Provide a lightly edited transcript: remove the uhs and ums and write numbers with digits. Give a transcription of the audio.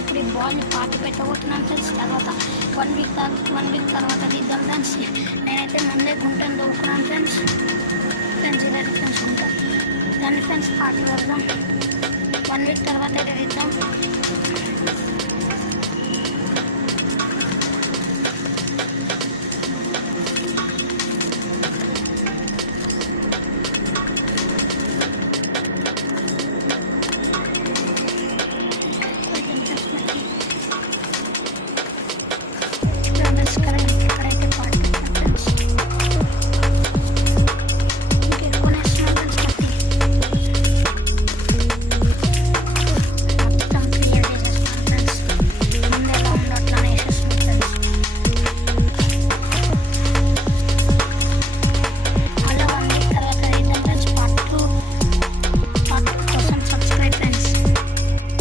ఇప్పుడు ఈ బాల్ని పాతి పెట్టబోతున్నాను ఫ్రెండ్స్. తర్వాత 1 వీక్ తర్వాత తీద్దాం ఫ్రెండ్స్. నేనైతే ముందే గుంటను దొరుకుతున్నాను ఫ్రెండ్స్. ఇదే ఫ్రెండ్స్ గుంట. దాన్ని ఫ్రెండ్స్ పాతి పెడదాం. 1 వీక్ తర్వాత అయితే తీద్దాం.